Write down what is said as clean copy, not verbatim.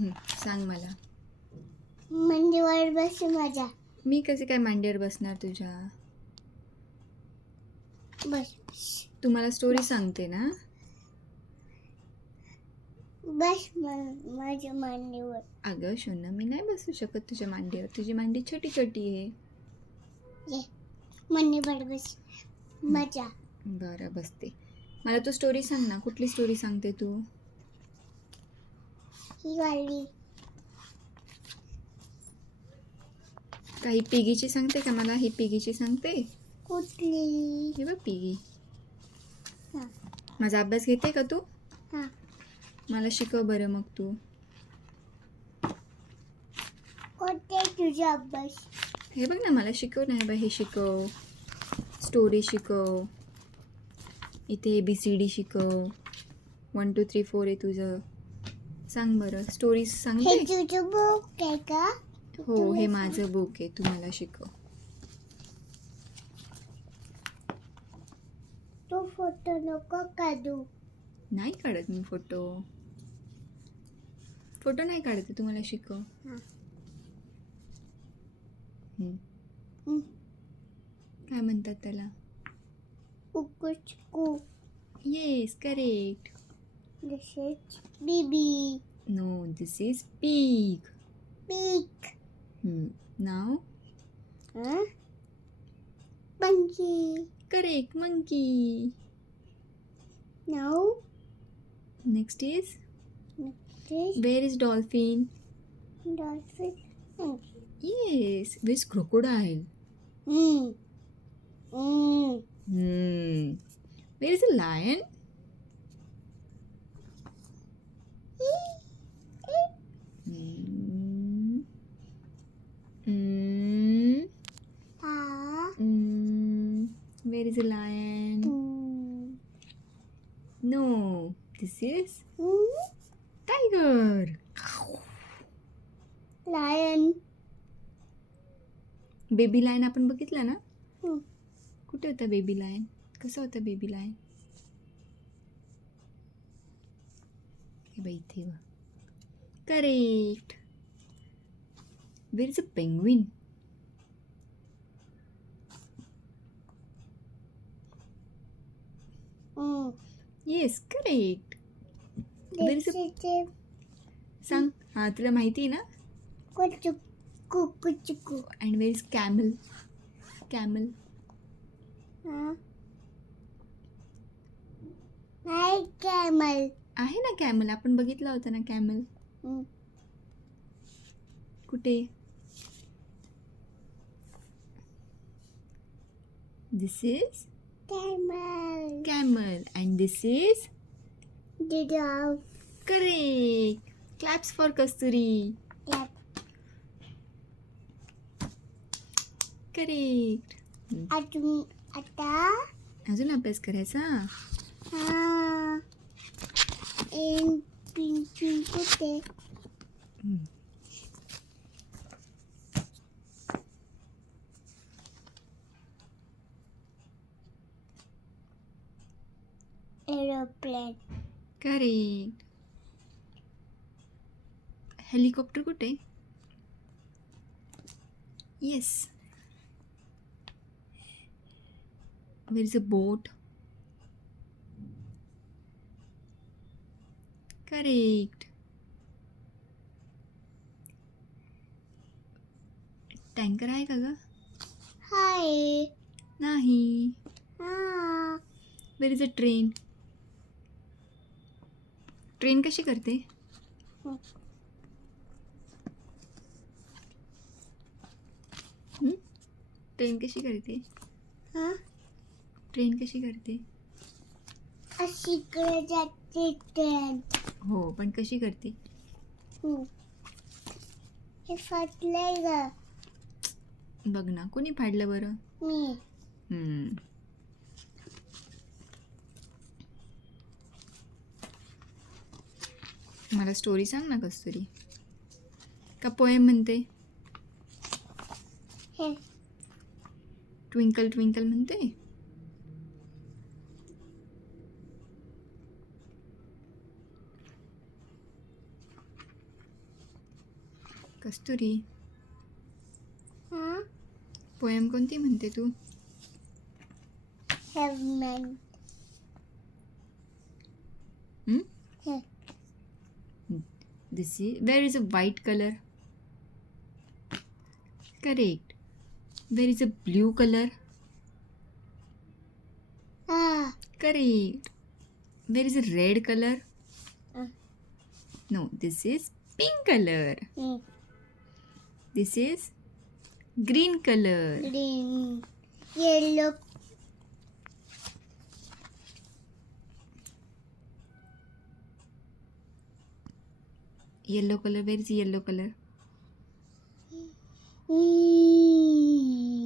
सांग मला. मांडीवर बस माझ्या. मी कसे काय मांडीवर बसणार तुझ्या? बस तू मला स्टोरी सांगते ना. बस माझ्या मांडीवर. अगं शोना, मी नाही बसू शकत तुझ्या मांडीवर. तुझी मांडी छोटी छोटी आहे. ये मांडीवर बस माझ्या. बरं बसते. मला तू स्टोरी सांग ना. कुठली स्टोरी सांगते तू? ही वाली. काही पिगीची सांगते का मला? ही पिगीची सांगते. कुठली? हे बघ पिगी. हा माझा अभ्यास घेते का तू? हा. मला शिकव बरं मग तू. कोणते तुझा अभ्यास? हे बघ ना, मला शिकव ना. हे बघ, हे शिकव. स्टोरी शिकव. इथे ABCD शिकव. 1 2 3 4 आहे तुझं. सांग बरं, स्टोरीज हे सांगते. तुझं बुक आहे का? हो, हे माझं बुक आहे. तू मला शिकव. तो फोटो नको काढू. नाही काढत मी फोटो. फोटो नाही काढते. तू मला शिकव. हा. काय म्हणतात त्याला? कुकुचकू. Yes, correct. This is baby. No, this is pig. Pig. नाव? Huh? Monkey. Correct, monkey. No. Next is? This where is dolphin? dolphin. Monkey. येस. Where is crocodile? Mm. Mm. Where is a lion? Ah. Where is a lion? Mm. No, this is Mm. tiger. Lion. Baby lion आपण बघितला ना. Mm. कुठे होता baby lion? कसा होता baby lion? हे बाई इथे बघ. Correct. Wear is a penguin? Mm. Yes, correct. Where is This a... is a सांग. हा, तुला माहिती आहे ना. कुकुचकू. And where is camel? Camel. Huh? Hi, camel. आहे ना कॅमल. आपण बघितला होता ना कॅमल. Mm. कुठे? दिस is Camel. camel and this is The dog. correct. Claps for Kasturi. Yep. Correct. आता अजून अभ्यास करायचा. हा पिंकी कुठे? एरोप्लेन. करेक्ट. हेलिकॉप्टर कुठे? Yes. Where is a boat? Correct. Tanker आहे का ग? हाय. नाही. हा. Wear is a train? Train कशी करते? ट्रेन कशी करते? हा ट्रेन कशी करते? अशी इकडे जाते ट्रेन. हो, पण कशी करते? हे फाटलंय ग. बघ ना, कोणी फाडलं बरं? मी. मला स्टोरी सांग ना कस्तुरी. का पोएम म्हणते? हे ट्विंकल ट्विंकल म्हणते? कस्तुरी, Huh? पोएम कोणती म्हणते तू? Heaven. Hmm? Here. This is, where is a white color? Correct. Where is a blue color? Ah. Correct. Where is a red color? Uh. No, this is pink color. Mm. This is green color. Green. Yellow. Yellow color, where is yellow color? Mm.